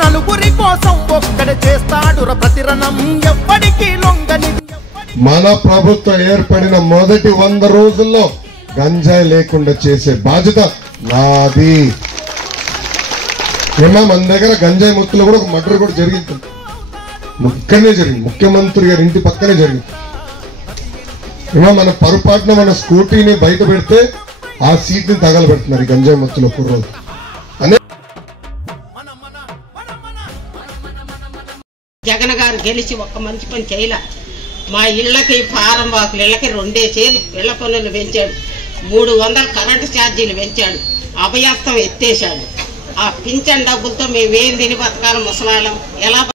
నలుగురి కోసం ఒక్కడే చేస్తాడు ప్రతిరణం ఎవ్వడికి లొంగని. మన ప్రభుత్వం ఏర్పడిన మొదటి 100 రోజుల్లో గంజాయి లేకుండా చేసే బాధ్యత నాది. ఏమా మన దగ్గర గంజాయి ముత్తులో కూడా ఒక మర్డర్ కూడా జరిగింది, ఇక్కడనే జరిగింది, ముఖ్యమంత్రి గారి ఇంటి పక్కనే జరిగింది. ఏమో మన పొరపాటున మన స్కూటీని బయట పెడితే ఆ సీట్ ని తగలబెడుతున్నారు ఈ గంజాయి ముత్తులో కుర్రోజు అనే. జగన్ గారు గెలిచి ఒక్క మంచి పని చేయలే. మా ఇళ్లకి ఫారం వాకులు ఇళ్లకి 2 చేలు ఇళ్ల పన్నులు పెంచాడు, 300 కరెంటు ఛార్జీలు పెంచాడు, అభయస్థం ఎత్తేశాడు. ఆ పింఛన్ డబ్బులతో మేము ఏం తిని బతకాలి ముసలాళ్ళం ఎలా